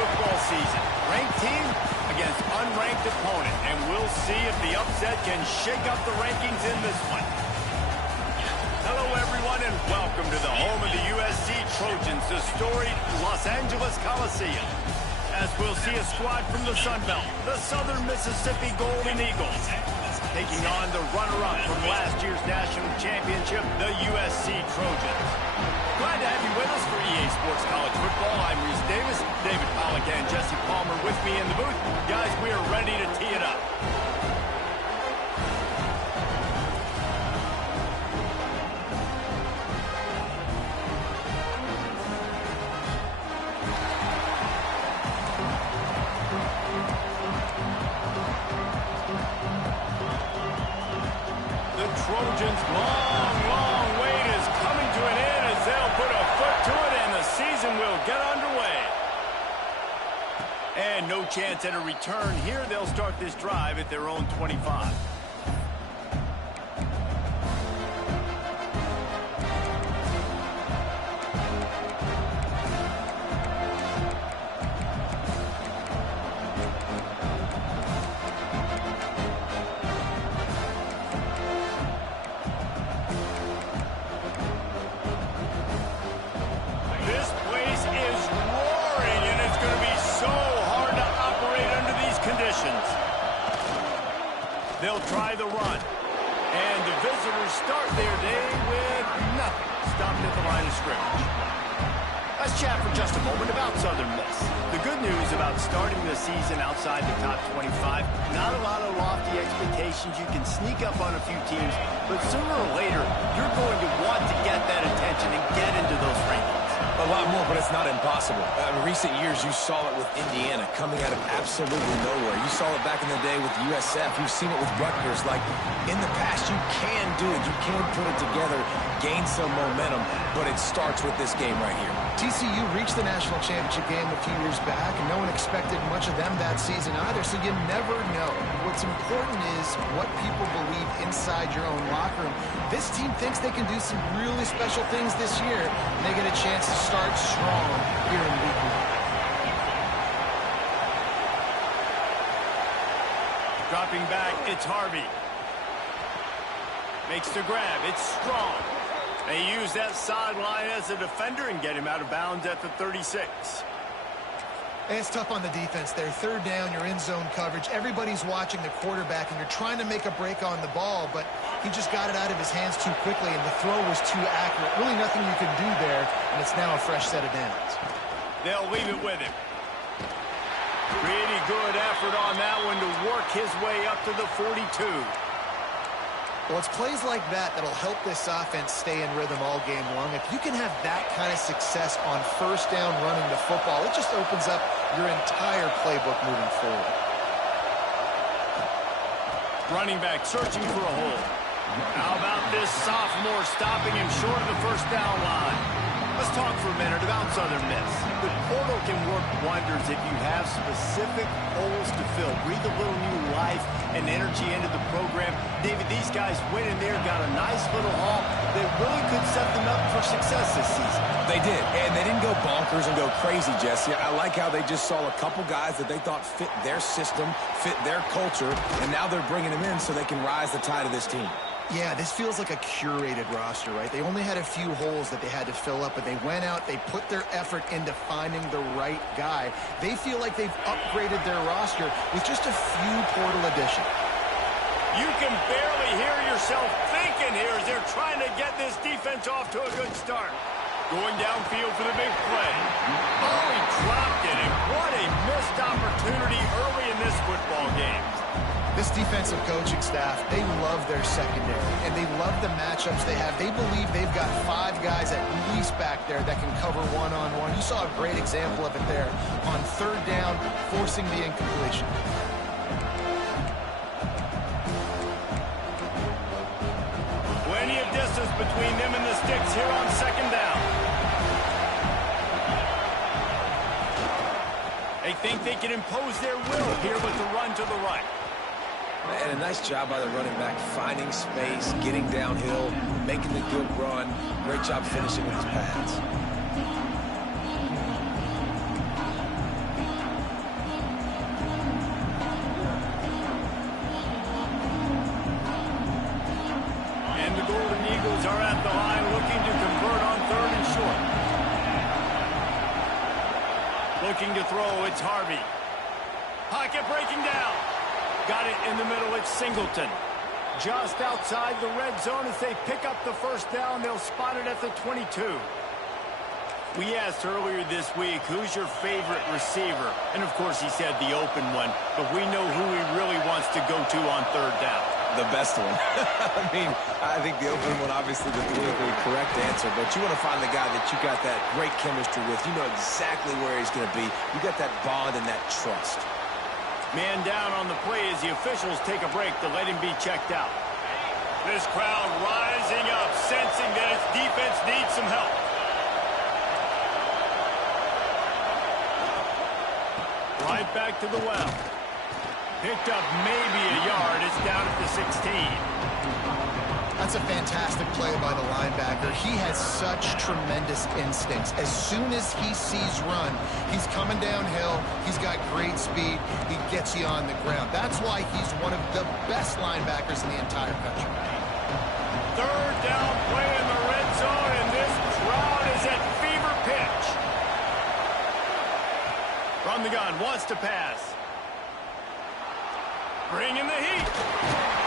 football season. Ranked team against unranked opponent, and we'll see if the upset can shake up the rankings in this one. Hello, everyone, and welcome to the home of the USC Trojans, the storied Los Angeles Coliseum. As we'll see a squad from the Sun Belt, the Southern Mississippi Golden Eagles, taking on the runner-up from last year's national championship, the USC Trojans. Glad to have you with us for EA Sports College Football. I'm Reese Davis, David Pollack and Jesse Palmer with me in the booth. Guys, we are ready to tee it up. Trojans' long wait is coming to an end as they'll put a foot to it and the season will get underway. And no chance at a return here. They'll start this drive at their own 25. They'll try the run. And the visitors start their day with nothing. Stopped at the line of scrimmage. Let's chat for just a moment about Southern Miss. The good news about starting the season outside the top 25, not a lot of lofty expectations. You can sneak up on a few teams, but sooner or later, you're going to want to get that attention and get into those rankings. A lot more, but it's not impossible. In recent years, you saw it with Indiana coming out of absolutely nowhere. You saw it back in the day with USF. You've seen it with Rutgers. Like, in the past, you can do it. You can put it together, gain some momentum, but it starts with this game right here. TCU reached the national championship game a few years back, and no one expected much of them that season either, so you never know. What's important is what people believe inside your own locker room. This team thinks they can do some really special things this year, and they get a chance to start strong here in week 1. Dropping back, it's Harvey. Makes the grab, it's Strong. They use that sideline as a defender and get him out of bounds at the 36. It's tough on the defense there. Third down, you're in zone coverage. Everybody's watching the quarterback, and you're trying to make a break on the ball, but he just got it out of his hands too quickly, and the throw was too accurate. Really nothing you can do there, and it's now a fresh set of downs. They'll leave it with him. Pretty good effort on that one to work his way up to the 42. Well, it's plays like that that'll help this offense stay in rhythm all game long. If you can have that kind of success on first down running the football, it just opens up your entire playbook moving forward. Running back searching for a hole. How about this sophomore stopping him short of the first down line? Let's talk for a minute about Southern Miss. The portal can work wonders if you have specific holes to fill. Breathe a little new life and energy into the program. David, these guys went in there, got a nice little haul that really could set them up for success this season. They did, and they didn't go bonkers and go crazy, Jesse. I like how they just saw a couple guys that they thought fit their system, fit their culture, and now they're bringing them in so they can rise the tide of this team. Yeah, this feels like a curated roster, right? They only had a few holes that they had to fill up, but they went out, they put their effort into finding the right guy. They feel like they've upgraded their roster with just a few portal additions. You can barely hear yourself thinking here as they're trying to get this defense off to a good start. Going downfield for the big play. Oh, he dropped it, and what a missed opportunity early in this football game. This defensive coaching staff, they love their secondary, and they love the matchups they have. They believe they've got 5 guys at least back there that can cover one-on-one. You saw a great example of it there on third down, forcing the incompletion. Plenty of distance between them and the sticks here on second down. They think they can impose their will here with the run to the right. And a nice job by the running back, finding space, getting downhill, making the good run. Great job finishing with his pads. looking to throw. It's Harvey. Pocket breaking down. Got it in the middle. It's Singleton. Just outside the red zone as they pick up the first down. They'll spot it at the 22. We asked earlier this week, who's your favorite receiver? And, of course, he said the open one. But we know who he really wants to go to on third down. The best one. I mean, I think the open one, obviously, the politically correct answer. But you want to find the guy that you got that great chemistry with. You know exactly where he's going to be. You got that bond and that trust. Man down on the play as the officials take a break to let him be checked out. This crowd rising up, sensing that its defense needs some help. Right back to the well. Picked up maybe a yard. It's down at the 16. That's a fantastic play by the linebacker. He has such tremendous instincts. As soon as he sees run, he's coming downhill. He's got great speed. He gets you on the ground. That's why he's one of the best linebackers in the entire country. Third down play in the red zone, and this crowd is at fever pitch. From the gun, wants to pass. Bringing the heat.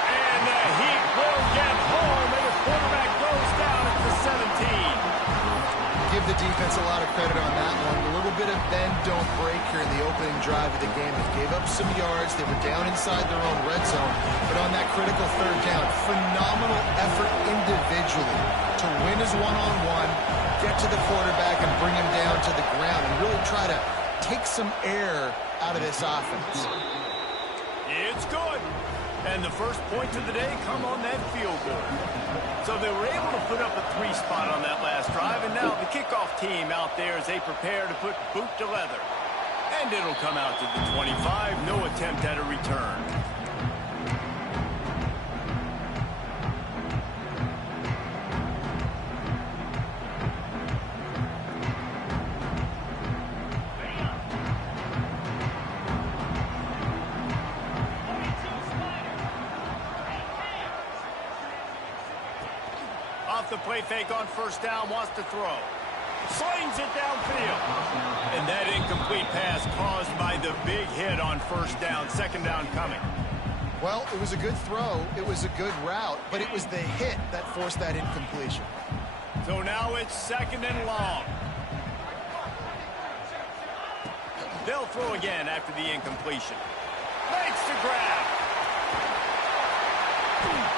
And the heat will get home, and the quarterback goes down at the 17. Give the defense a lot of credit on that one. A little bit of bend, don't break here in the opening drive of the game. They gave up some yards. They were down inside their own red zone. But on that critical third down, phenomenal effort individually to win his one-on-one, get to the quarterback and bring him down to the ground and really try to take some air out of this offense. It's good. And the first points of the day come on that field goal. So they were able to put up a 3 spot on that last drive, and now the kickoff team out there as they prepare to put boot to leather. And it'll come out to the 25. No attempt at a return. The play fake on first down, wants to throw. Slings it downfield. And that incomplete pass caused by the big hit on first down. Second down coming. Well, it was a good throw. It was a good route, but it was the hit that forced that incompletion. So now it's second and long. They'll throw again after the incompletion. Makes the grab.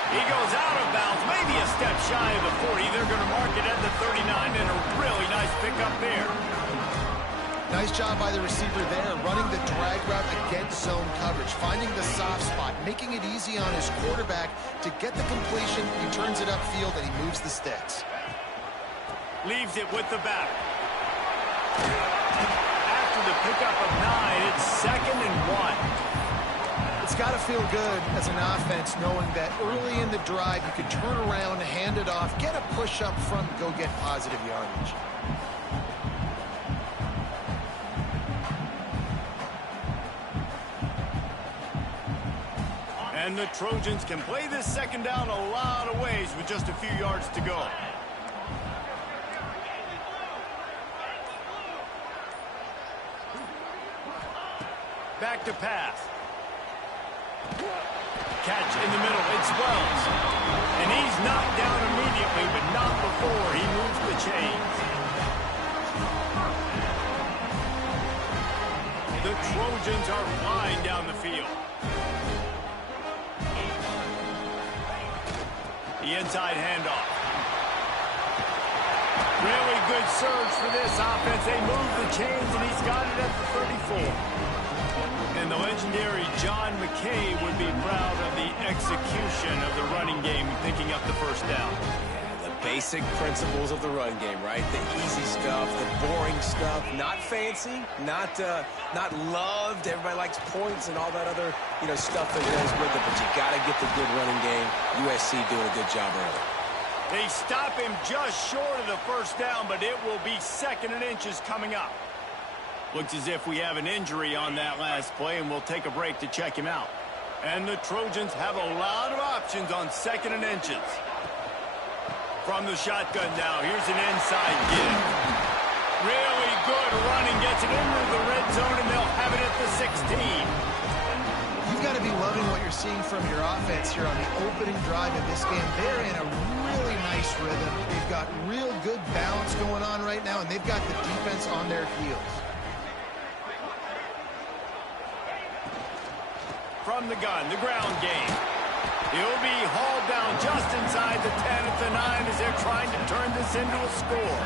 He goes out of bounds, maybe a step shy of the 40. They're going to mark it at the 39, and a really nice pickup there. Nice job by the receiver there, running the drag route against zone coverage, finding the soft spot, making it easy on his quarterback to get the completion. He turns it upfield, and he moves the sticks. Leaves it with the back. After the pickup of 9, it's second and 1. It's got to feel good as an offense knowing that early in the drive you can turn around, hand it off, get a push up front, and go get positive yardage. And the Trojans can play this second down a lot of ways with just a few yards to go. Back to pass. Catch in the middle, it's Wells. And he's knocked down immediately, but not before he moves the chains. The Trojans are flying down the field. The inside handoff. Really good surge for this offense. They move the chains, and he's got it at the 34. And the legendary John McKay would be proud of the execution of the running game, picking up the first down. Yeah, the basic principles of the run game, right? The easy stuff, the boring stuff, not fancy, not loved. Everybody likes points and all that other, stuff that goes with it. But you got to get the good running game. USC doing a good job early. They stop him just short of the first down, but it will be second and inches coming up. Looks as if we have an injury on that last play, and we'll take a break to check him out. And the Trojans have a lot of options on second and inches. From the shotgun now, here's an inside give. Really good running, gets it into the red zone, and they'll have it at the 16. You've got to be loving what you're seeing from your offense here on the opening drive of this game. They're in a really nice rhythm. They've got real good balance going on right now, and they've got the defense on their heels. From the gun, the ground game. He'll be hauled down just inside the 10 at the 9 as they're trying to turn this into a score.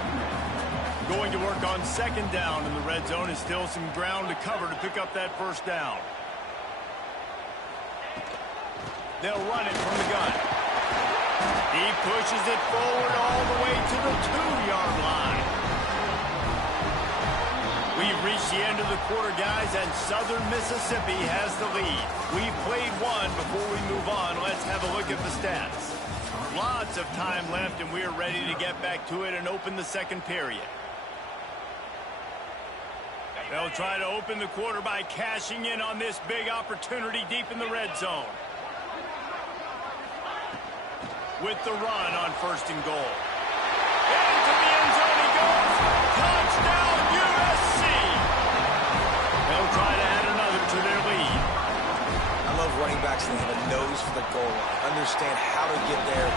Going to work on second down in the red zone, is still some ground to cover to pick up that first down. They'll run it from the gun. He pushes it forward all the way to the 2-yard line. We've reached the end of the quarter, guys, and Southern Mississippi has the lead. We've played one. Before we move on, let's have a look at the stats. Lots of time left, and we're ready to get back to it and open the second period. They'll try to open the quarter by cashing in on this big opportunity deep in the red zone. With the run on first and goal. Into the end zone he goes. Touchdown, USC! They'll try to add another to their lead. I love running backs that have a nose for the goal line. Understand how to get there,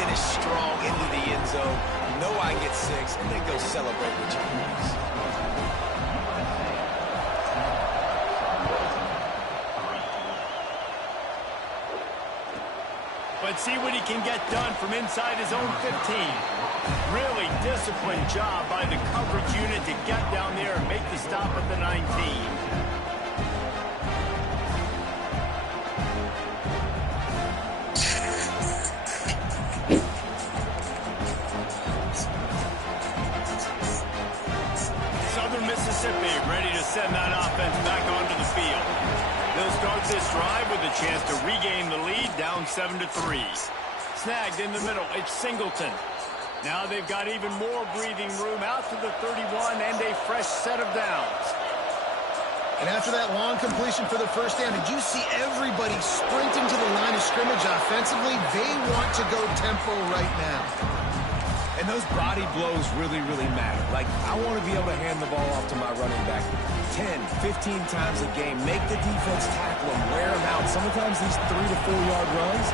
finish strong into the end zone, know I get 6, and then go celebrate with your boys. But see what he can get done from inside his own 15. Really disciplined job by the coverage unit to get down there and make the stop at the 19. Southern Mississippi ready to send that offense back onto the field. They'll start this drive with a chance to regain the lead, down 7-3. Snagged in the middle, it's Singleton. Now they've got even more breathing room out to the 31 and a fresh set of downs. And after that long completion for the first down, did you see everybody sprinting to the line of scrimmage offensively? They want to go tempo right now. And those body blows really, really matter. Like, I want to be able to hand the ball off to my running back 10, 15 times a game. Make the defense tackle them, wear them out. Sometimes these 3 to 4 yard runs,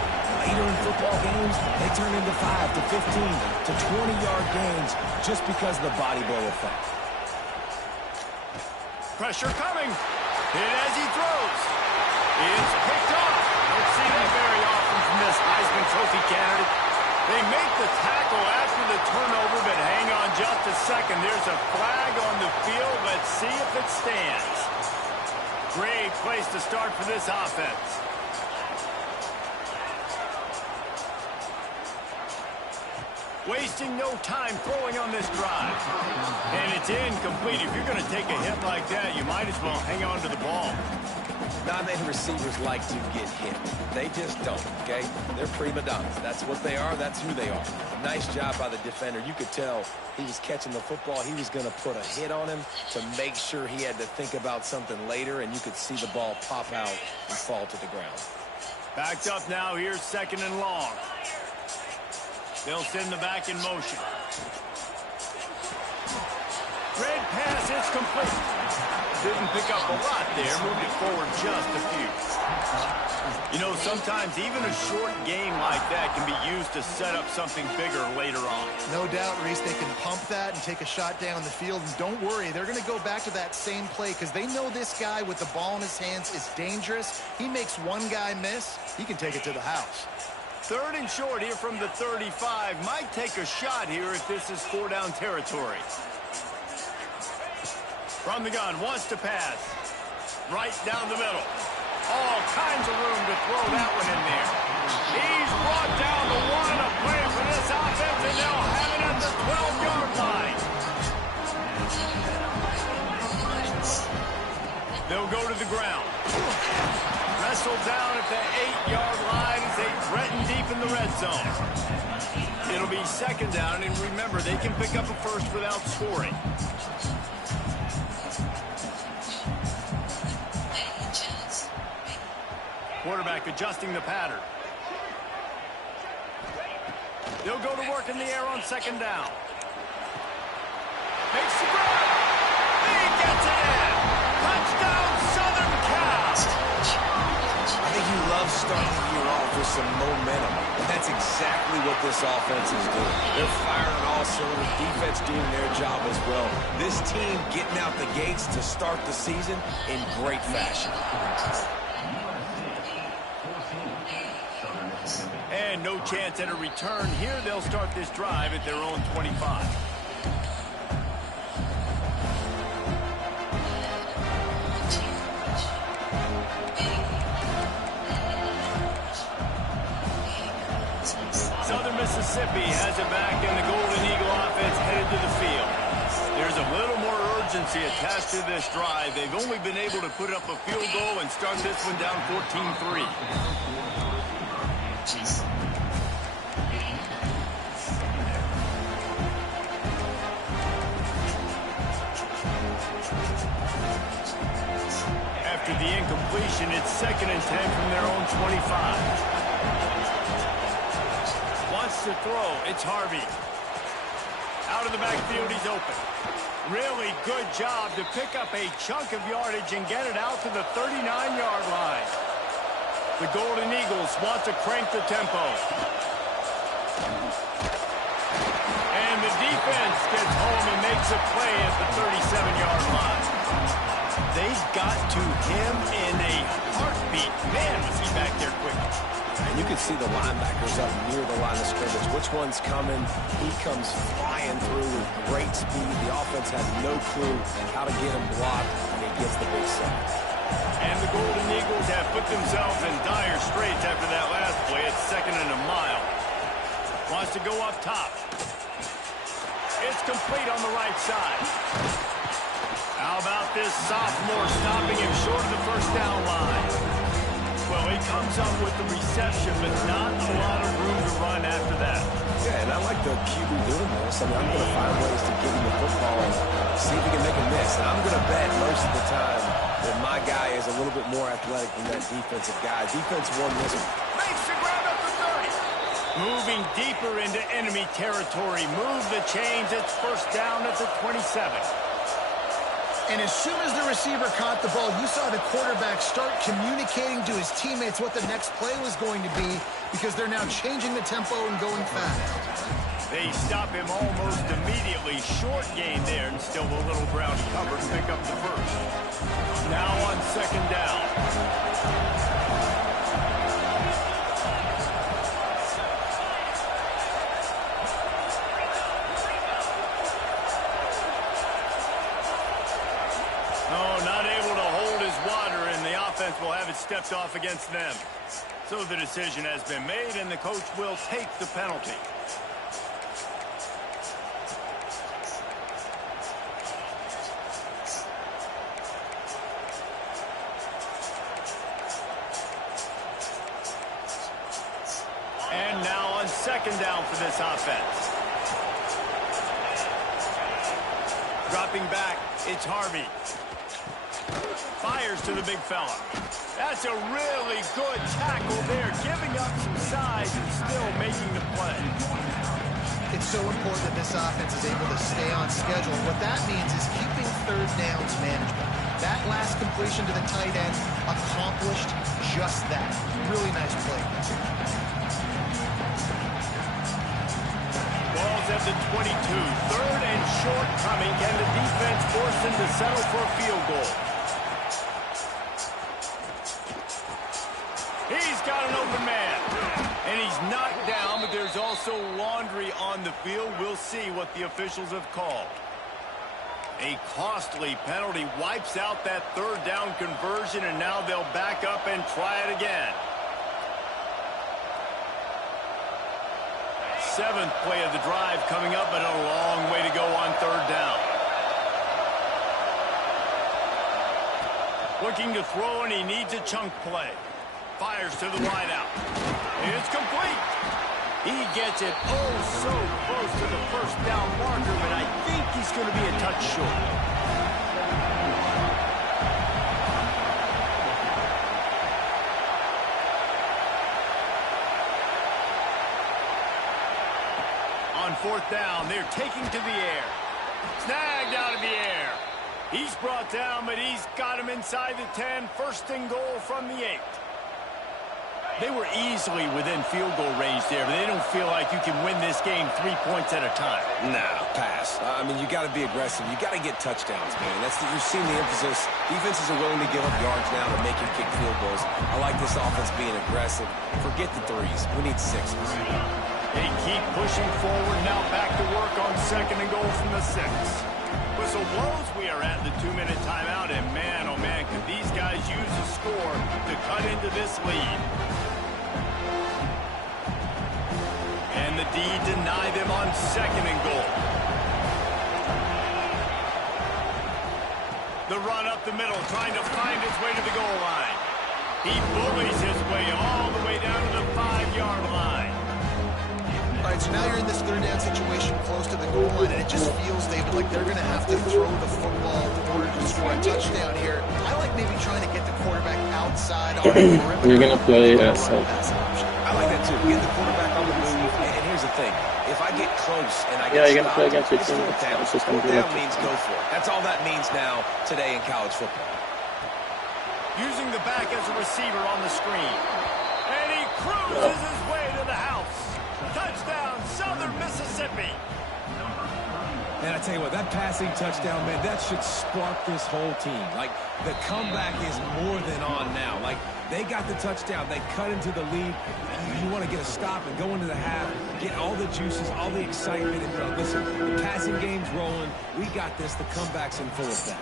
later in football games, they turn into 5 to 15 to 20-yard gains just because of the body blow effect. Pressure coming. Hit as he throws. It's picked off. Don't see that very often from this Heisman Trophy candidate. They make the tackle after the turnover, but hang on just a second. There's a flag on the field. Let's see if it stands. Great place to start for this offense. Wasting no time throwing on this drive. And it's incomplete. If you're going to take a hit like that, you might as well hang on to the ball. Not many receivers like to get hit. They just don't, okay? They're prima donnas. That's what they are. That's who they are. Nice job by the defender. You could tell he was catching the football. He was going to put a hit on him to make sure he had to think about something later, and you could see the ball pop out and fall to the ground. Backed up now. Here's second and long. They'll send the back in motion. Red pass, it's complete. Didn't pick up a lot there, moved it forward just a few. You know, sometimes even a short game like that can be used to set up something bigger later on. No doubt, Reese, they can pump that and take a shot down the field. And don't worry, they're going to go back to that same play because they know this guy with the ball in his hands is dangerous. He makes one guy miss, he can take it to the house. Third and short here from the 35. Might take a shot here if this is 4-down territory. From the gun, wants to pass. Right down the middle. All kinds of room to throw that one in there. He's brought down the one, a play for this offense, and they'll have it at the 12-yard line. They'll go to the ground. Wrestled down at the 8-yard line as they threaten deep in the red zone. It'll be second down, and remember, they can pick up a first without scoring. Quarterback adjusting the pattern. They'll go to work in the air on second down. Makes the grab. He gets it in. Touchdown, Southern Cal. I think he loves starting the year off with some momentum. And that's exactly what this offense is doing. They're firing on all cylinders. Defense doing their job as well. This team getting out the gates to start the season in great fashion. And no chance at a return here. They'll start this drive at their own 25. Southern Mississippi has it back, and the Golden Eagle offense headed to the field. There's a little more urgency attached to this drive. They've only been able to put up a field goal and start this one down 14-3. After the incompletion, it's 2nd and 10 from their own 25. Wants to throw. It's Harvey. Out of the backfield, he's open. Really good job to pick up a chunk of yardage and get it out to the 39-yard line. The Golden Eagles want to crank the tempo. And the defense gets home and makes a play at the 37-yard line. They've got to him in a heartbeat. Man, was he back there quickly. And you can see the linebackers up near the line of scrimmage. Which one's coming? He comes flying through with great speed. The offense has no clue how to get him blocked, and he gets the big sack. And the Golden Eagles have put themselves in dire straits after that last play. It's 2nd and a mile. Wants to go up top. It's complete on the right side. How about this sophomore stopping him short of the first down line? Well, he comes up with the reception, but not a lot of room to run after that. Yeah, and I like the QB doing this. I mean, I'm going to find ways to get him the football and see if he can make a miss. And I'm going to bet most of the time that my guy is a little bit more athletic than that defensive guy. Defense won this one. Makes the grab at the 30. Moving deeper into enemy territory. Move the chains. It's first down at the 27. And as soon as the receiver caught the ball, you saw the quarterback start communicating to his teammates what the next play was going to be, because they're now changing the tempo and going fast. They stop him almost immediately. Short gain there, and still a little ground covered. Pick up the first. Now on 2nd down. Will have it stepped off against them. So the decision has been made, and the coach will take the penalty. And now on 2nd down for this offense. Dropping back, it's Harvey. Fires to the big fella. That's a really good tackle there, giving up some size and still making the play. It's so important that this offense is able to stay on schedule. What that means is keeping 3rd downs manageable. That last completion to the tight end accomplished just that. Really nice play. Ball's at the 22. 3rd and short coming. Can the defense force them to settle for a field goal? He's got an open man. And he's knocked down, but there's also laundry on the field. We'll see what the officials have called. A costly penalty wipes out that 3rd down conversion, and now they'll back up and try it again. 7th play of the drive coming up, but a long way to go on 3rd down. Looking to throw, and he needs a chunk play. Fires to the wideout. It's complete. He gets it so close to the first down marker, but I think he's going to be a touch short. On 4th down, they're taking to the air. Snagged out of the air. He's brought down, but he's got him inside the 10. First and goal from the 8. They were easily within field goal range there, but they don't feel like you can win this game 3 points at a time. Nah, pass. I mean, you got to be aggressive. You got to get touchdowns, man. You've seen the emphasis. Defenses are willing to give up yards now to make you kick field goals. I like this offense being aggressive. Forget the threes. We need sixes. They keep pushing forward. Now back to work on second and goal from the 6. Whistle blows. We are at the 2-minute timeout, and man, oh man, could these guys use a score to cut into this lead. And the D deny them on second and goal. The run up the middle, trying to find his way to the goal line. He bullies his way all the way down to the 5-yard line. All right, so now you're in this third down situation close to the goal line, and it just feels, David, like they're going to have to throw the football in order to score a touchdown here. I like maybe trying to get the quarterback outside on the perimeter. You're going to play I like that too. Get the quarterback on the move. And here's the thing. If I get close and I get you're going to play against your team. Fourth down means go for it. That's all that means now today in college football. Using the back as a receiver on the screen. And he cruises his way to the house. Touchdown, Southern Mississippi. Man, I tell you what, that passing touchdown, man, that should spark this whole team. Like, the comeback is more than on now. Like, they got the touchdown. They cut into the lead. You want to get a stop and go into the half, get all the juices, all the excitement. And listen, the passing game's rolling. We got this. The comeback's in full effect.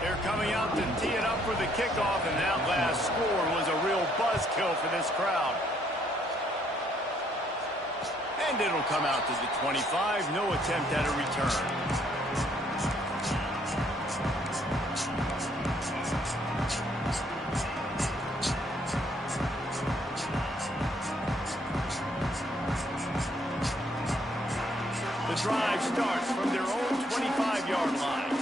They're coming out to tee it up for the kickoff, and that last score was a real buzzkill for this crowd. And it'll come out to the 25. No attempt at a return. The drive starts from their own 25-yard line.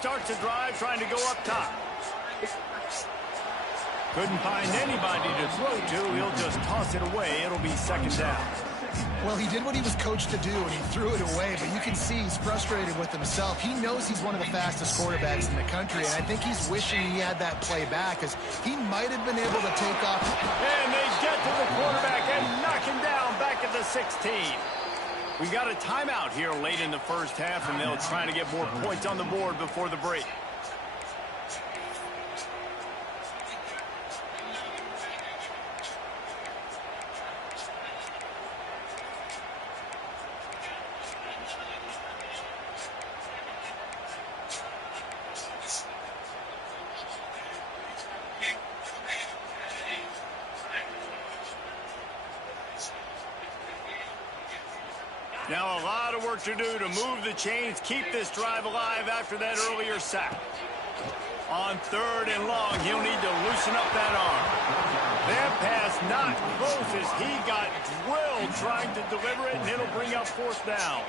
Starts a drive trying to go up top. Couldn't find anybody to throw to. He'll just toss it away. It'll be second down. Well, he did what he was coached to do, and he threw it away, but you can see he's frustrated with himself. He knows he's one of the fastest quarterbacks in the country, and I think he's wishing he had that play back, because he might have been able to take off. And they get to the quarterback and knock him down back at the 16. We got a timeout here late in the first half, and they'll try to get more points on the board before the break. Now a lot of work to do to move the chains, keep this drive alive after that earlier sack. On third and long, he'll need to loosen up that arm. That pass not close as he got drilled trying to deliver it, and it'll bring up fourth down.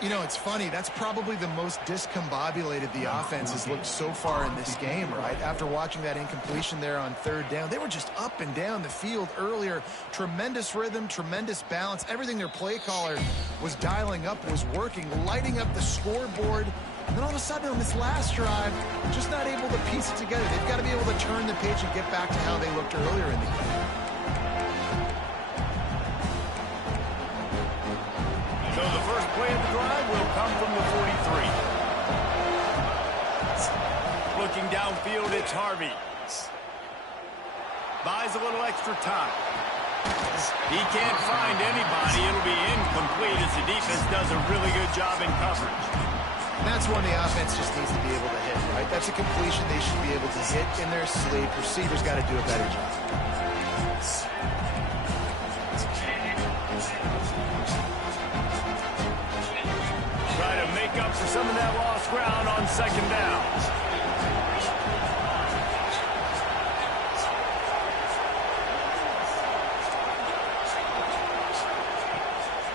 You know, it's funny. That's probably the most discombobulated the offense has looked so far in this game, right? After watching that incompletion there on third down, they were just up and down the field earlier. Tremendous rhythm, tremendous balance. Everything their play caller was dialing up was working, lighting up the scoreboard. And then all of a sudden on this last drive, just not able to piece it together. They've got to be able to turn the page and get back to how they looked earlier in the game. So the first play of the drive will come from the 43. Looking downfield, it's Harvey. Buys a little extra time. He can't find anybody. It'll be incomplete as the defense does a really good job in coverage. That's one the offense just needs to be able to hit, right? That's a completion they should be able to hit in their sleep. Receivers got to do a better job. Try to make up for some of that lost ground on second down.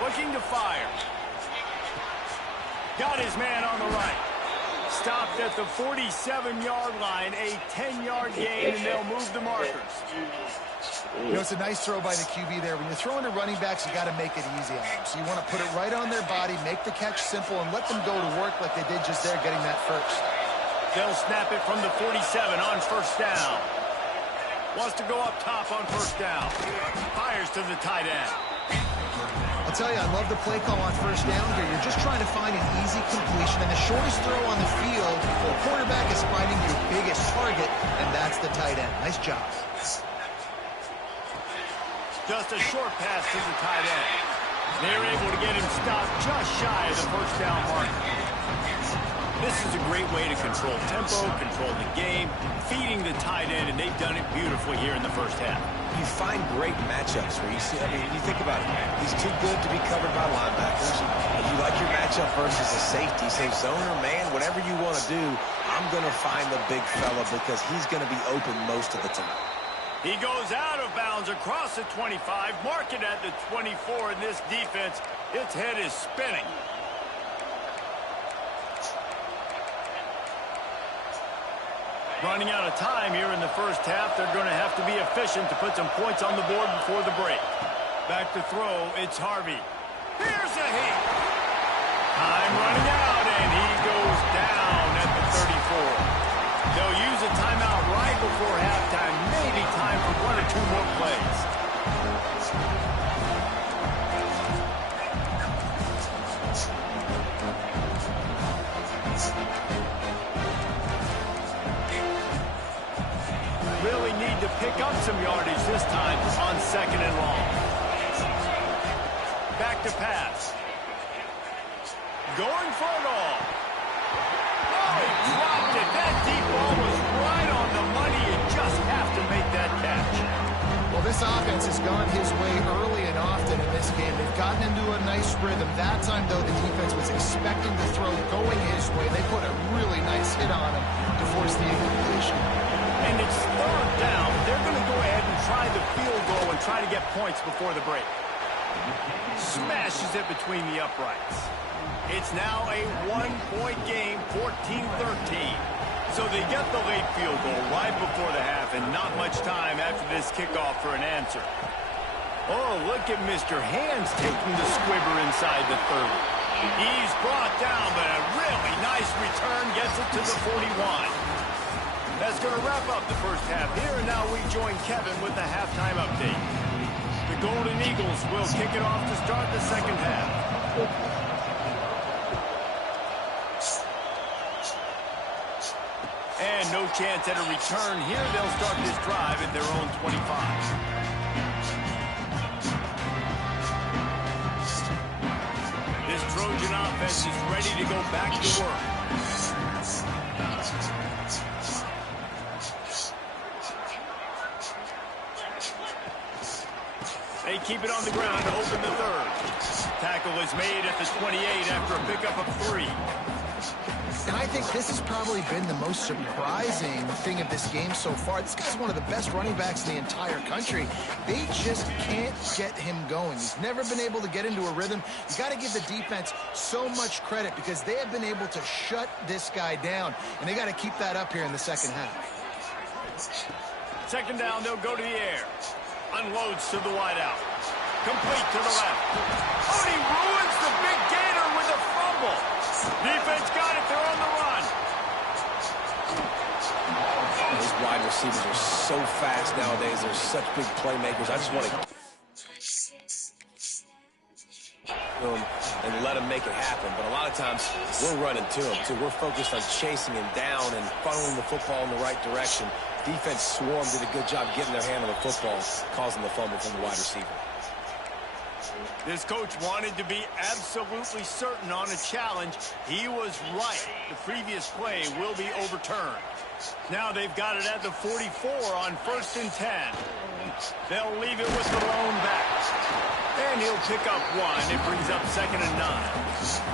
Looking to fire. Got his man on the right. Stopped at the 47-yard line, a 10-yard gain, and they'll move the markers. You know, it's a nice throw by the QB there. When you're throwing to running backs, you got to make it easy on them. So you want to put it right on their body, make the catch simple, and let them go to work like they did just there, getting that first. They'll snap it from the 47 on first down. Wants to go up top on first down. Fires to the tight end. I'll tell you, I love the play call on first down here. You're just trying to find an easy completion, and the shortest throw on the field for a quarterback is finding your biggest target, and that's the tight end. Nice job. Just a short pass to the tight end. They're able to get him stopped just shy of the first down mark. This is a great way to control tempo, control the game, feeding the tight end, and they've done it beautifully here in the first half. You find great matchups where you see, I mean, you think about it. He's too good to be covered by linebackers. You like your matchup versus a safety, say zone or man, whatever you want to do, I'm going to find the big fella because he's going to be open most of the time. He goes out of bounds across the 25, mark it at the 24, and this defense, its head is spinning. Running out of time here in the first half. They're going to have to be efficient to put some points on the board before the break. Back to throw, it's Harvey. Here's a hit. Time running out, and he goes down at the 34. They'll use a timeout right before halftime. Maybe time for one or two more plays. Really need to pick up some yardage this time on second and long. Back to pass. Going for it all. Oh, he dropped it. That deep ball was right on the money. You just have to make that catch. Well, this offense has gone his way early and often in this game. They've gotten into a nice rhythm. That time, though, the defense was expecting the throw going his way. They put a really nice hit on him to force the incompletion. And it's third down. They're going to go ahead and try the field goal and try to get points before the break. Smashes it between the uprights. It's now a one-point game, 14-13. So they get the late field goal right before the half, and not much time after this kickoff for an answer. Oh, look at Mr. Hands taking the squibber inside the 30. He's brought down, but a really nice return gets it to the 41. That's going to wrap up the first half here, and now we join Kevin with the halftime update. The Golden Eagles will kick it off to start the second half. And no chance at a return here. They'll start this drive at their own 25. This Trojan offense is ready to go back to work. They keep it on the ground to open the third. Tackle is made at the 28 after a pickup of 3. And I think this has probably been the most surprising thing of this game so far. This guy's one of the best running backs in the entire country. They just can't get him going. He's never been able to get into a rhythm. You got to give the defense so much credit because they have been able to shut this guy down. And they got to keep that up here in the second half. Second down, they'll go to the air. Unloads to the wideout. Complete to the left. Oh, and he ruins the big gainer with a fumble. Defense got it. They're on the run. Those wide receivers are so fast nowadays. They're such big playmakers. I just want to and let him make it happen. But a lot of times, we're running to him, too. We're focused on chasing him down and funneling the football in the right direction. Defense swarm did a good job getting their hand on the football, causing the fumble from the wide receiver. This coach wanted to be absolutely certain on a challenge. He was right. The previous play will be overturned. Now they've got it at the 44 on 1st and 10. They'll leave it with the lone back. And he'll pick up 1. It brings up 2nd and 9.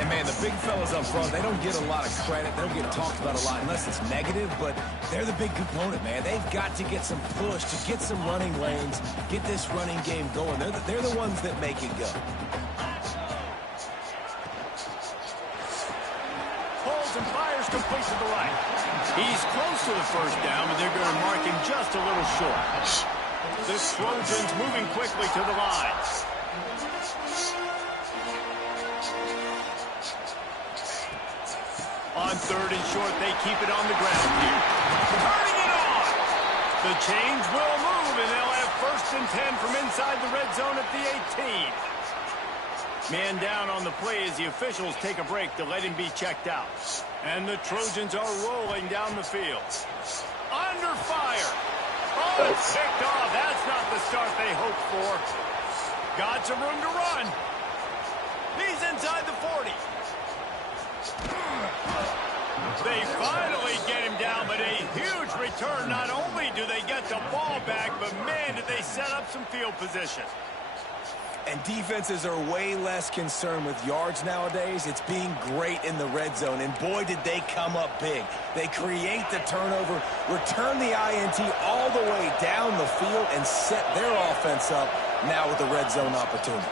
And, man, the big fellas up front, they don't get a lot of credit. They don't get talked about a lot unless it's negative, but they're the big component, man. They've got to get some push, to get some running lanes, get this running game going. They're the ones that make it go. Holds and fires complete to the right. He's close to the first down, but they're going to mark him just a little short. The Trojans moving quickly to the line. On 3rd and short, they keep it on the ground here. Turning it on! The chains will move, and they'll have 1st and 10 from inside the red zone at the 18. Man down on the play as the officials take a break to let him be checked out. And the Trojans are rolling down the field. Under fire! Oh, it's picked off. That's not the start they hoped for. Got some room to run. He's inside the 40. They finally get him down, but a huge return. Not only do they get the ball back, but man, did they set up some field position. And defenses are way less concerned with yards nowadays. It's being great in the red zone, and boy, did they come up big. They create the turnover, return the INT all the way down the field, and set their offense up now with the red zone opportunity.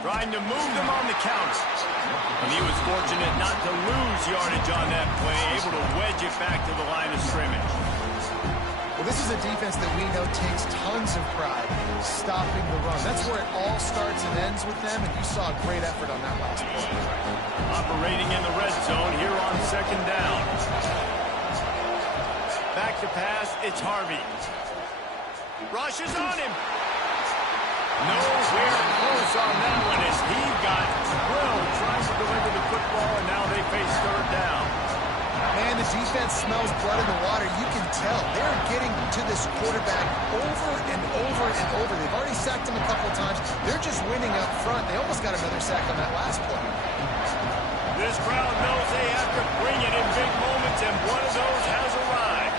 Trying to move them on the counter. And he was fortunate not to lose yardage on that play, able to wedge it back to the line of scrimmage. Well, this is a defense that we know takes tons of pride stopping the run. That's where it all starts and ends with them, and you saw a great effort on that last play. Operating in the red zone here on 2nd down. Back to pass, it's Harvey. Rush is on him. Nowhere close on that one as he got drilled trying to deliver the football, and now they face 3rd down. Man, the defense smells blood in the water. You can tell. They're getting to this quarterback over and over and over. They've already sacked him a couple times. They're just winning up front. They almost got another sack on that last play. This crowd knows they have to bring it in big moments, and one of those has arrived.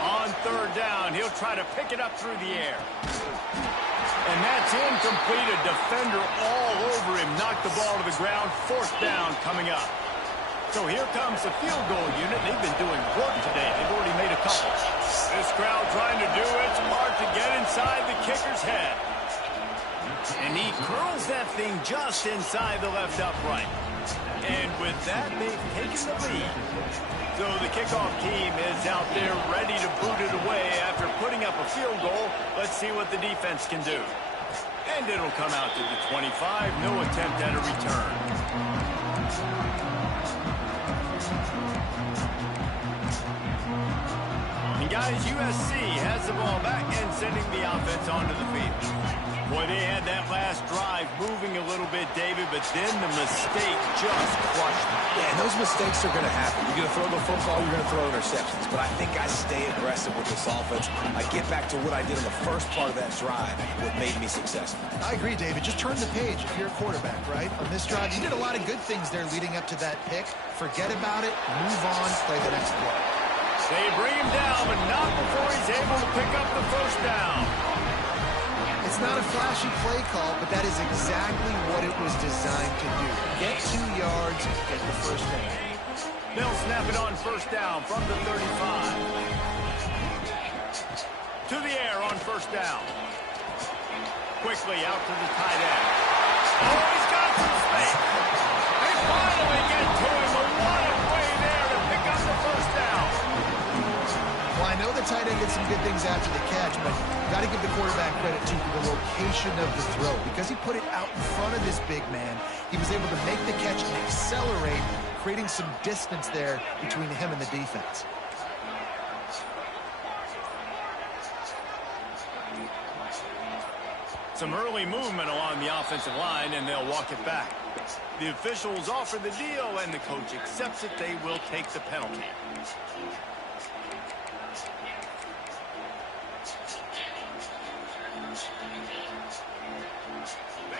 On 3rd down, he'll try to pick it up through the air. And that's incomplete. A defender all over him. Knocked the ball to the ground. 4th down coming up. So here comes the field goal unit. They've been doing work today. They've already made a couple. This crowd trying to do its part to get inside the kicker's head. And he curls that thing just inside the left upright. And with that, they've taken the lead. So the kickoff team is out there ready to boot it away after putting up a field goal. Let's see what the defense can do. And it'll come out to the 25. No attempt at a return. And guys, USC has the ball back and sending the offense onto the field. Boy, they had that last drive moving a little bit, David, but then the mistake just crushed them. Yeah, and those mistakes are going to happen. You're going to throw the football, you're going to throw interceptions. But I think I stay aggressive with this offense. I get back to what I did in the first part of that drive, what made me successful. I agree, David. Just turn the page if you're a quarterback, right? On this drive, you did a lot of good things there leading up to that pick. Forget about it, move on, play the next play. They bring him down, but not before he's able to pick up the 1st down. It's not a flashy play call, but that is exactly what it was designed to do. Get 2 yards, get the 1st down. They'll snap it on 1st down from the 35. To the air on 1st down. Quickly out to the tight end. Oh, he's got some space. They finally get to him. A lot of play there to pick up the 1st down. Well, I know the tight end did some good things after the catch, but got to give the quarterback credit to the location of the throw. Because he put it out in front of this big man, he was able to make the catch and accelerate, creating some distance there between him and the defense. Some early movement along the offensive line, and they'll walk it back. The officials offer the deal, and the coach accepts it. They will take the penalty.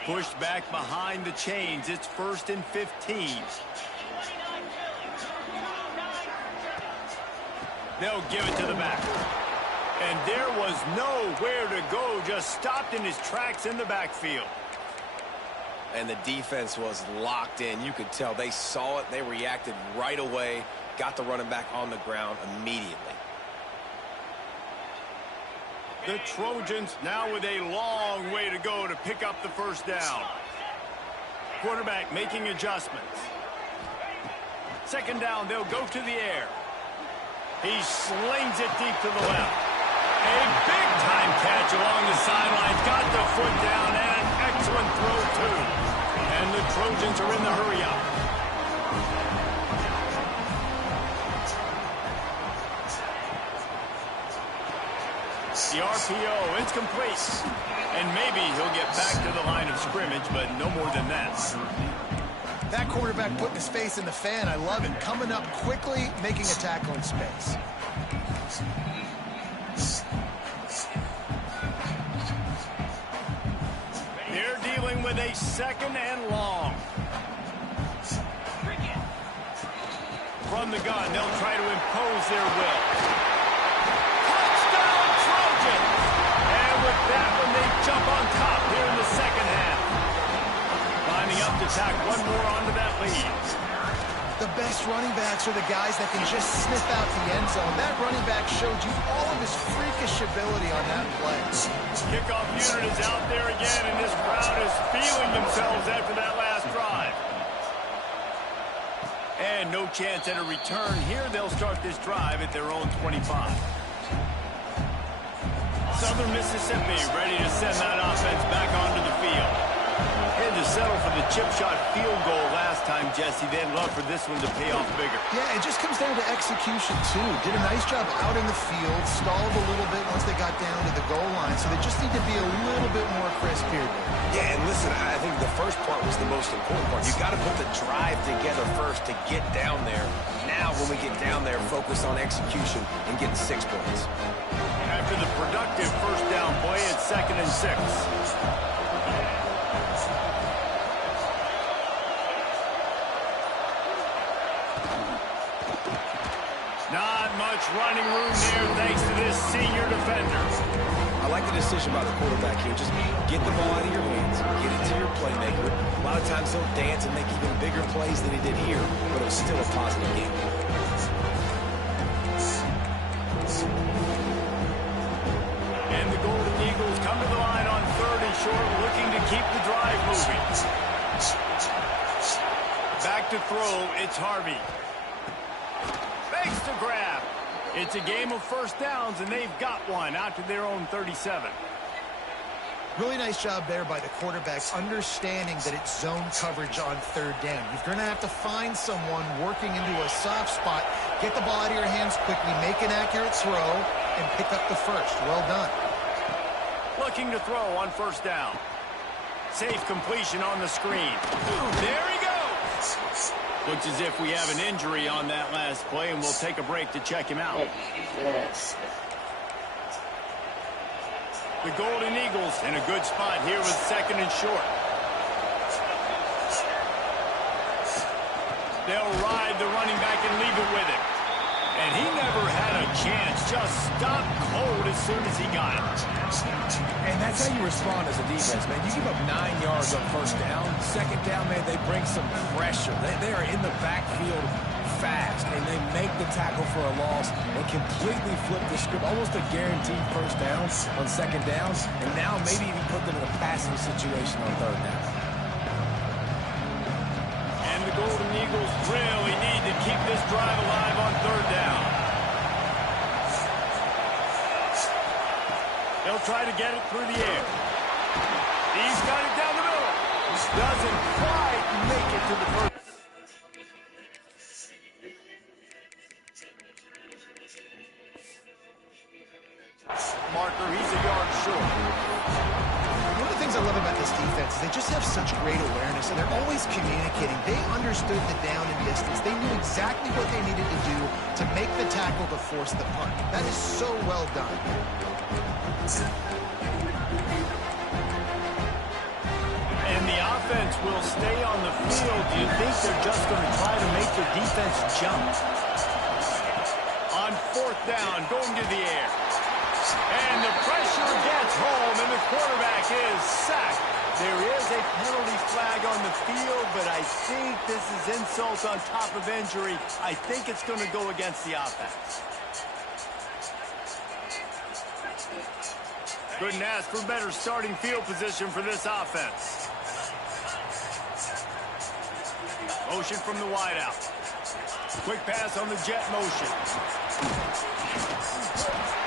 Pushed back behind the chains. It's 1st and 15. They'll give it to the back. And there was nowhere to go. Just stopped in his tracks in the backfield. And the defense was locked in. You could tell they saw it. They reacted right away, got the running back on the ground immediately. The Trojans now with a long way to go to pick up the first down. Quarterback making adjustments. Second down, they'll go to the air. He slings it deep to the left. A big-time catch along the sidelines. Got the foot down and an excellent throw, too. And the Trojans are in the hurry-up. The RPO is complete. And maybe he'll get back to the line of scrimmage, but no more than that. That quarterback putting his face in the fan, I love it. Coming up quickly, making a tackle in space. They're dealing with a second and long. From the gun, they'll try to impose their will. Touchdown, Trojans! And with that one, they jump on top here in the second half. Lining up to tack one more onto that lead. The best running backs are the guys that can just sniff out the end zone. That running back showed you all of his freakish ability on that play. Kickoff unit is out there again, and this crowd is feeling themselves after that last drive. And no chance at a return here. They'll start this drive at their own 25. Southern Mississippi ready to send that offense back onto the field. Had to settle for the chip shot field goal last time, Jesse. They'd love for this one to pay off bigger. Yeah, it just comes down to execution, too. Did a nice job out in the field, stalled a little bit once they got down to the goal line, so they just need to be a little bit more crisp here. Yeah, and listen, I think the first part was the most important part. You got to put the drive together first to get down there. Now, when we get down there, focus on execution and getting 6 points. After the productive first down play, it's 2nd and 6. Not much running room there thanks to this senior defender. I like the decision by the quarterback here. Just get the ball out of your hands, get it to your playmaker. A lot of times he'll dance and make even bigger plays than he did here, but it was still a positive game. And the Golden Eagles come to the line on 3rd and short, looking to keep the drive moving. Back to throw, it's Harvey. Fakes to grab. It's a game of first downs, and they've got one out to their own 37. Really nice job there by the quarterbacks, understanding that it's zone coverage on 3rd down. You're going to have to find someone working into a soft spot, get the ball out of your hands quickly, make an accurate throw, and pick up the first. Well done. Looking to throw on 1st down. Safe completion on the screen. There he goes. Looks as if we have an injury on that last play, and we'll take a break to check him out. The Golden Eagles in a good spot here with 2nd and short. They'll ride the running back and leave it with him. And he never had a chance. Just stopped cold as soon as he got it. And that's how you respond as a defense, man. You give up 9 yards on 1st down. 2nd down, man, they bring some pressure. They are in the backfield fast, and they make the tackle for a loss and completely flip the script. Almost a guaranteed 1st down on 2nd down, and now maybe even put them in a passing situation on 3rd down. And the Golden Eagles really need to keep this drive alive on 3rd down. They'll try to get it through the air. He's got it down the middle. Doesn't quite make it to the first. Marker, he's a yard short. One of the things I love about this defense is they just have such great awareness, and they're always communicating. They understood the down and distance. They knew exactly what they needed to do to make the tackle to force the punt. That is so well done. And the offense will stay on the field. Do you think they're just going to try to make their defense jump? On 4th down, going to the air. And the pressure gets home, and the quarterback is sacked. There is a penalty flag on the field, but I think this is insult on top of injury. I think it's going to go against the offense. Couldn't ask for better starting field position for this offense. Motion from the wideout. Quick pass on the jet motion.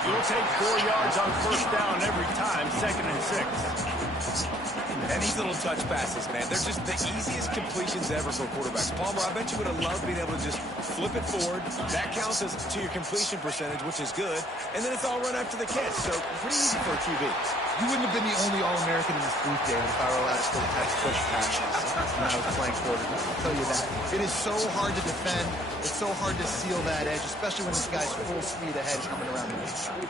You'll take 4 yards on first down every time, 2nd and 6. And these little touch passes, man, they're just the easiest completions ever for quarterbacks. Palmer, I bet you would have loved being able to just flip it forward. That counts as to your completion percentage, which is good. And then it's all run after the catch, so pretty easy for a QB. You wouldn't have been the only All-American in this booth, David, if I were allowed to still catch push passes when I was playing quarterback. I'll tell you that. It is so hard to defend. It's so hard to seal that edge, especially when this guy's full speed ahead coming around the inside.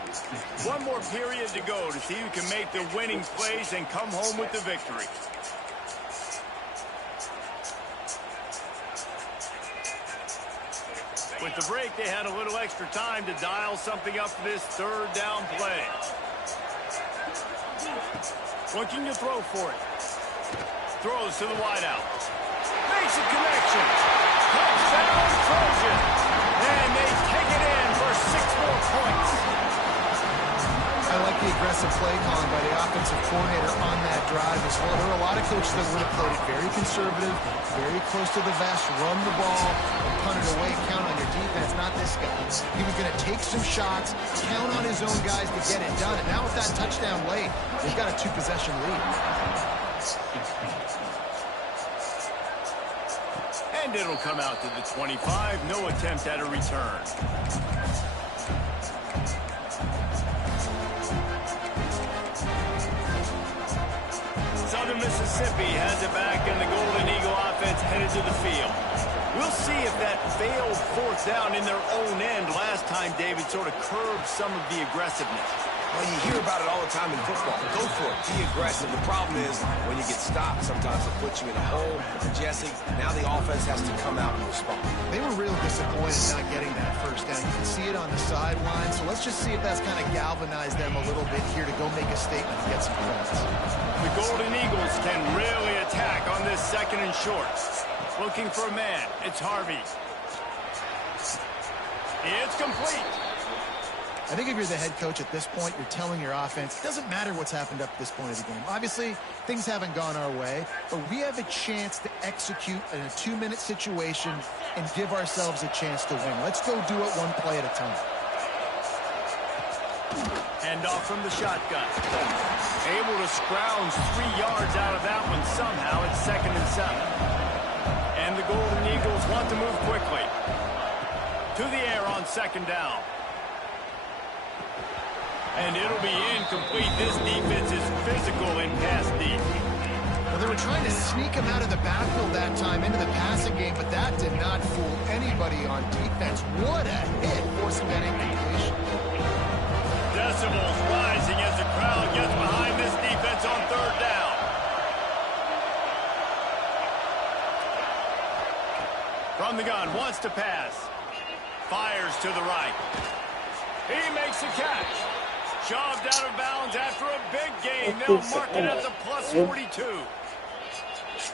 One more period to go to see who can make the winning plays and come home with the victory. With the break, they had a little extra time to dial something up for this 3rd down play. Looking to throw for it. Throws to the wideout. Makes a connection. Touchdown Trojan. And they take it in for 6 more points. I like the aggressive play calling by the offensive coordinator on that drive as well. There are a lot of coaches that would have played it very conservative, very close to the vest, run the ball, and punt it away, count on your defense. Not this guy. He was going to take some shots, count on his own guys to get it done. And now with that touchdown late, they've got a 2-possession lead. And it'll come out to the 25. No attempt at a return. Southern Mississippi has it back, and the Golden Eagle offense headed to the field. We'll see if that failed 4th down in their own end last time, David, sort of curbed some of the aggressiveness. Well, you hear about it all the time in football. Go for it. Be aggressive. The problem is when you get stopped, sometimes it puts you in a hole. And Jesse, now the offense has to come out and respond. They were real disappointed not getting that first down. You can see it on the sideline. So let's just see if that's kind of galvanized them a little bit here to go make a statement and get some points. The Golden Eagles can really attack on this 2nd and short. Looking for a man. It's Harvey. It's complete. I think if you're the head coach at this point, you're telling your offense, it doesn't matter what's happened up to this point of the game. Obviously, things haven't gone our way, but we have a chance to execute in a 2-minute situation and give ourselves a chance to win. Let's go do it one play at a time. Hand off from the shotgun. Able to scrounge 3 yards out of that one somehow. It's 2nd and 7. And the Golden Eagles want to move quickly. To the air on 2nd down. And it'll be incomplete. This defense is physical in pass deep. Well, they were trying to sneak him out of the backfield that time into the passing game, but that did not fool anybody on defense. What a hit, forcing that incompletion. Decibels rising as the crowd gets behind this defense on 3rd down. From the gun, wants to pass. Fires to the right. He makes a catch. Shoved out of bounds after a big gain. They'll mark it at the plus 42.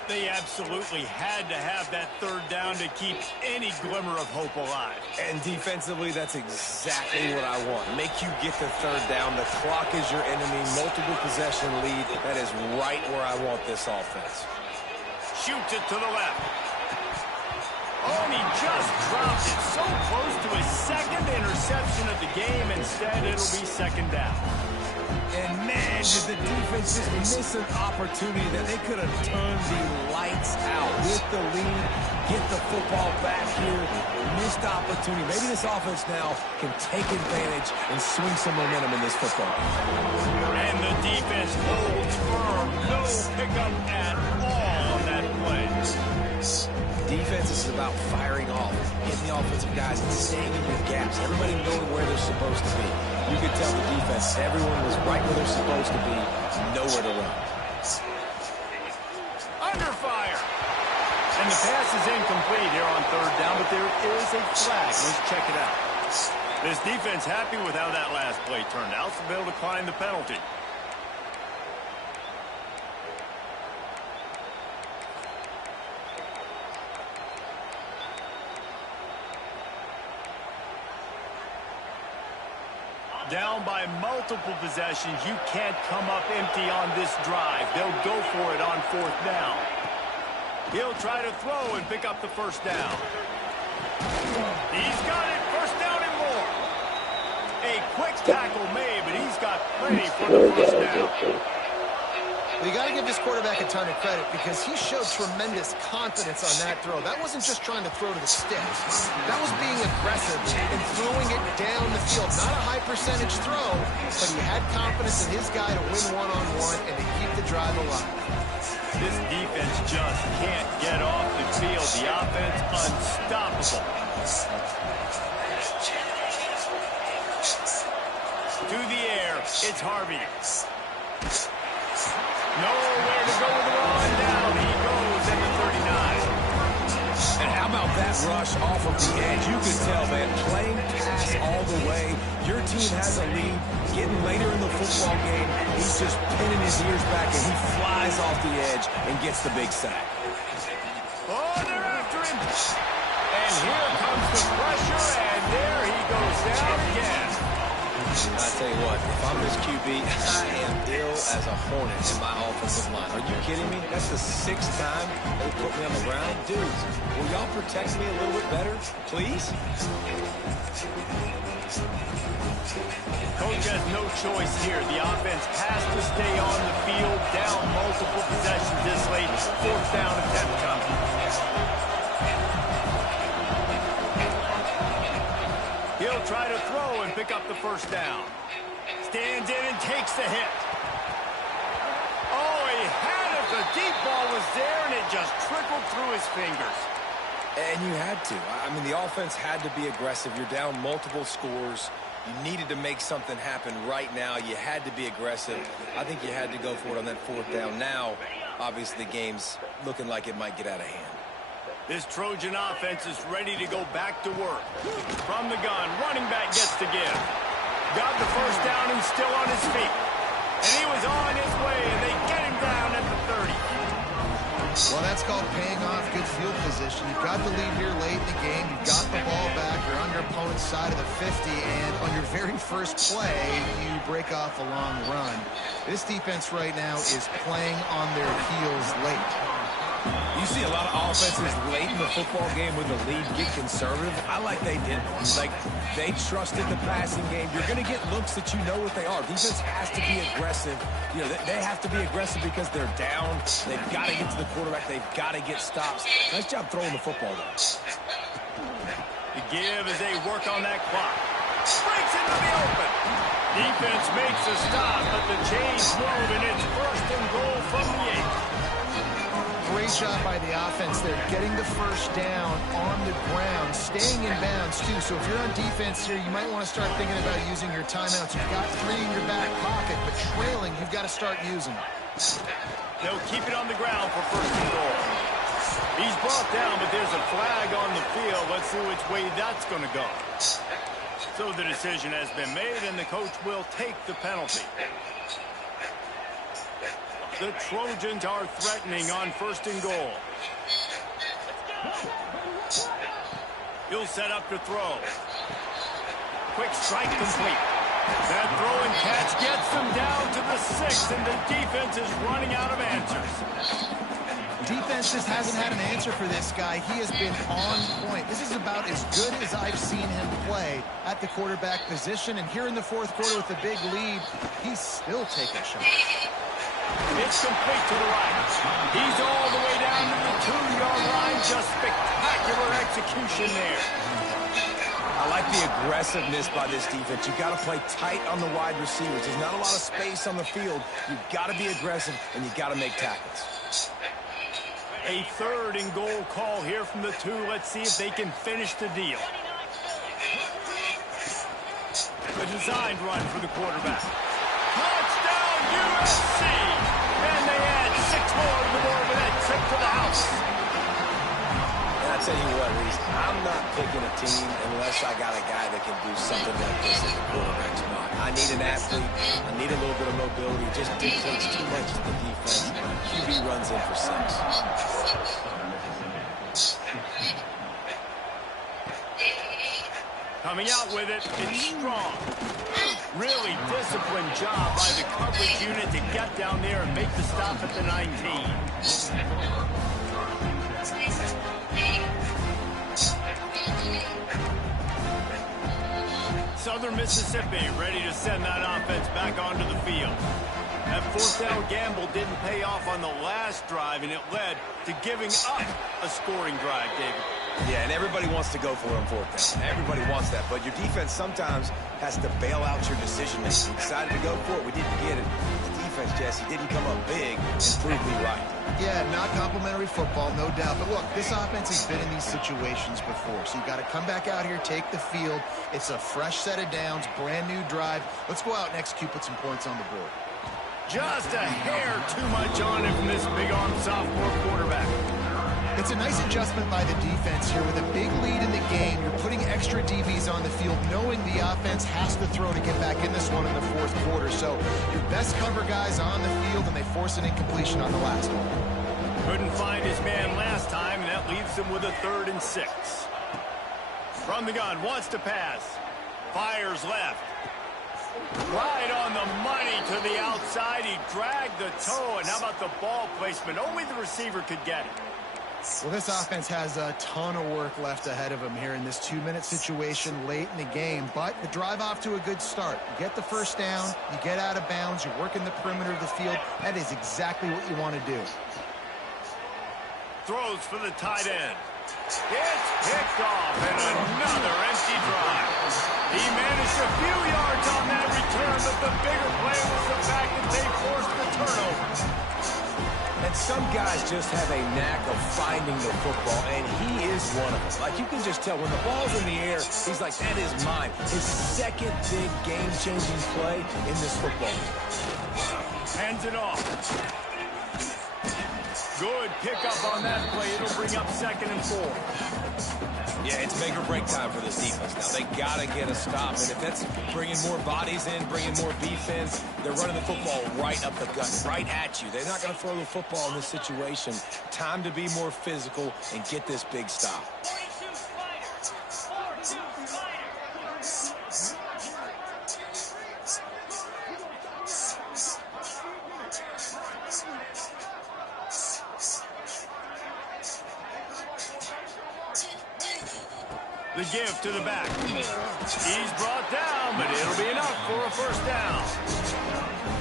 They absolutely had to have that 3rd down to keep any glimmer of hope alive. And defensively, that's exactly what I want. Make you get the 3rd down. The clock is your enemy. Multiple possession lead. That is right where I want this offense. Shoots it to the left. Oh, and he just dropped it. So close to his 2nd interception of the game. Instead, it'll be 2nd down. And man, did the defense just miss an opportunity that they could have turned the lights out with the lead, get the football back here. Missed opportunity. Maybe this offense now can take advantage and swing some momentum in this football. And the defense holds firm. No pickup at all on that play. Defense is about firing off, getting the offensive guys and staying in your gaps. Everybody knowing where they're supposed to be. You could tell the defense, everyone was right where they're supposed to be, nowhere to run. Under fire. And the pass is incomplete here on 3rd down, but there is a flag. Let's check it out. This defense happy with how that last play turned out, so they'll decline the penalty. Down by multiple possessions, you can't come up empty on this drive. They'll go for it on 4th down. He'll try to throw and pick up the 1st down. He's got it, 1st down and more. A quick tackle made, but he's got plenty for the 1st down. Well, you got to give this quarterback a ton of credit because he showed tremendous confidence on that throw. That wasn't just trying to throw to the sticks. That was being aggressive and throwing it down the field. Not a high percentage throw, but he had confidence in his guy to win one-on-one and to keep the drive alive. This defense just can't get off the field. The offense unstoppable. To the air, it's Harvey. Nowhere to go with the run. Down he goes at the 39. And how about that rush off of the edge? You could tell, man, playing pass all the way. Your team has a lead. Getting later in the football game, he's just pinning his ears back, and he flies off the edge and gets the big sack. Oh, they're after him. And here comes the pressure, and there he goes down again. I tell you what, if I'm this QB, I am ill as a hornet in my offensive line. Are you kidding me? That's the 6th time they put me on the ground. Dudes, will y'all protect me a little bit better, please? Coach has no choice here. The offense has to stay on the field, down multiple possessions this late. 4th down attempt coming. He'll try to throw and pick up the 1st down. Stands in and takes the hit. Oh, he had it. The deep ball was there, and it just trickled through his fingers. And you had to. I mean, the offense had to be aggressive. You're down multiple scores. You needed to make something happen right now. You had to be aggressive. I think you had to go for it on that 4th down. Now, obviously, the game's looking like it might get out of hand. This Trojan offense is ready to go back to work. From the gun, running back gets to give. Got the 1st down and still on his feet. And he was on his way, and they get him down at the 30. Well, that's called paying off good field position. You've got the lead here late in the game. You've got the ball back. You're on your opponent's side of the 50, and on your very first play, you break off a long run. This defense right now is playing on their heels late. You see a lot of offenses late in the football game with the lead get conservative. I like they did. Like, they trusted the passing game. You're going to get looks that you know what they are. Defense has to be aggressive. You know, they have to be aggressive because they're down. They've got to get to the quarterback. They've got to get stops. Nice job throwing the football, though. The give as they work on that clock. Breaks into the open. Defense makes a stop, but the chains move, and it's 1st and goal from the 8. Great job by the offense there, getting the 1st down on the ground, staying in bounds, too. So if you're on defense here, you might want to start thinking about using your timeouts. You've got 3 in your back pocket, but trailing, you've got to start using them. They'll keep it on the ground for 1st and goal. He's brought down, but there's a flag on the field. Let's see which way that's going to go. So the decision has been made, and the coach will take the penalty. The Trojans are threatening on 1st and goal. He'll set up to throw. Quick strike complete. That throw and catch gets them down to the 6, and the defense is running out of answers. Defense just hasn't had an answer for this guy. He has been on point. This is about as good as I've seen him play at the quarterback position. And here in the 4th quarter with a big lead, he's still taking shots. It's complete to the right. He's all the way down to the 2-yard line. Just spectacular execution there. I like the aggressiveness by this defense. You've got to play tight on the wide receivers. There's not a lot of space on the field. You've got to be aggressive, and you've got to make tackles. A 3rd and goal call here from the 2. Let's see if they can finish the deal. A designed run for the quarterback. Touchdown, USC! And they add 6 more to the board with that trip to the house. And I tell you what, Reese, I'm not picking a team unless I got a guy that can do something like this at the quarterback spot. I need an athlete. I need a little bit of mobility. Just dictates too much to the defense. QB runs in for 6. Coming out with it, it's strong. Really disciplined job by the coverage unit to get down there and make the stop at the 19. Southern Mississippi ready to send that offense back onto the field. That fourth down gamble didn't pay off on the last drive, and it led to giving up a scoring drive, David. Yeah, and everybody wants to go for it on fourth down. Everybody wants that, but your defense sometimes has to bail out your decision-making. We decided to go for it. We didn't get it. The defense, Jesse, didn't come up big and prove me right. Yeah, not complimentary football, no doubt. But look, this offense has been in these situations before, so you got to come back out here, take the field. It's a fresh set of downs, brand new drive. Let's go out and execute, put some points on the board. Just a hair too much on him from this big-arm sophomore quarterback. It's a nice adjustment by the defense here. With a big lead in the game, you're putting extra DBs on the field, knowing the offense has to throw to get back in this one in the fourth quarter. So your best cover guys on the field, and they force an incompletion on the last one. Couldn't find his man last time, and that leaves him with a 3rd and 6. From the gun, wants to pass. Fires left. Right on the money to the outside. He dragged the toe, and how about the ball placement? Only the receiver could get it. Well, this offense has a ton of work left ahead of them here in this 2-minute situation late in the game, but the drive off to a good start. You get the first down, you get out of bounds, you're working the perimeter of the field. That is exactly what you want to do. Throws for the tight end. It's picked off, and another empty drive. He managed a few yards on that return, but the bigger play was the fact that they forced the turnover. And some guys just have a knack of finding the football, and he is one of them. Like, you can just tell when the ball's in the air, he's like, that is mine. His second big game-changing play in this football. Hands it off. Good pickup on that play. It'll bring up 2nd and 4. Yeah, it's make or break time for this defense. Now, they got to get a stop. And if that's bringing more bodies in, bringing more beef in, they're running the football right up the gut, right at you. They're not going to throw the football in this situation. Time to be more physical and get this big stop. The give to the back. He's brought down, but it'll be enough for a first down.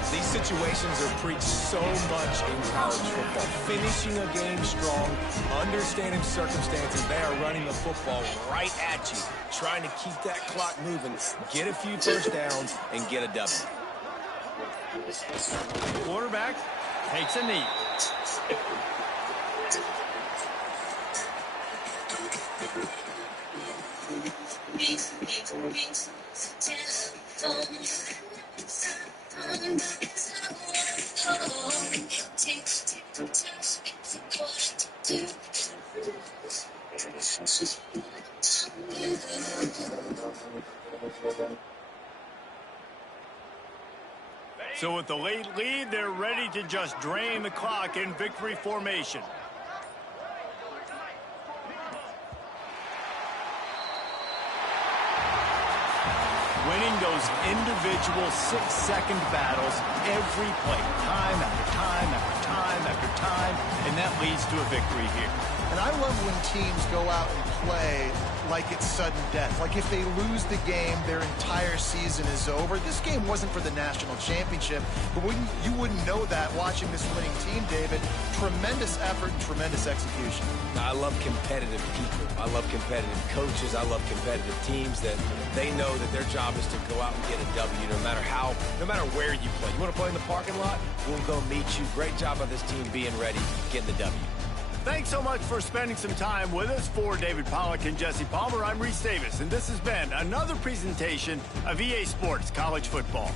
These situations are preached so much in college football. Finishing a game strong, understanding circumstances. They are running the football right at you, trying to keep that clock moving, get a few first downs, and get a W. Quarterback takes a knee. So with the late lead, they're ready to just drain the clock in victory formation. Winning those individual 6-second battles every play, time after time after time after time, and that leads to a victory here. And I love when teams go out and play like it's sudden death. Like if they lose the game, their entire season is over. This game wasn't for the national championship, but you wouldn't know that watching this winning team, David. Tremendous effort and tremendous execution. I love competitive people. I love competitive coaches. I love competitive teams that they know that their job is to go out and get a W no matter where you play. You want to play in the parking lot? We'll go meet you. Great job by this team being ready, getting the W. Thanks so much for spending some time with us. For David Pollack and Jesse Palmer, I'm Reese Davis, and this has been another presentation of EA Sports College Football.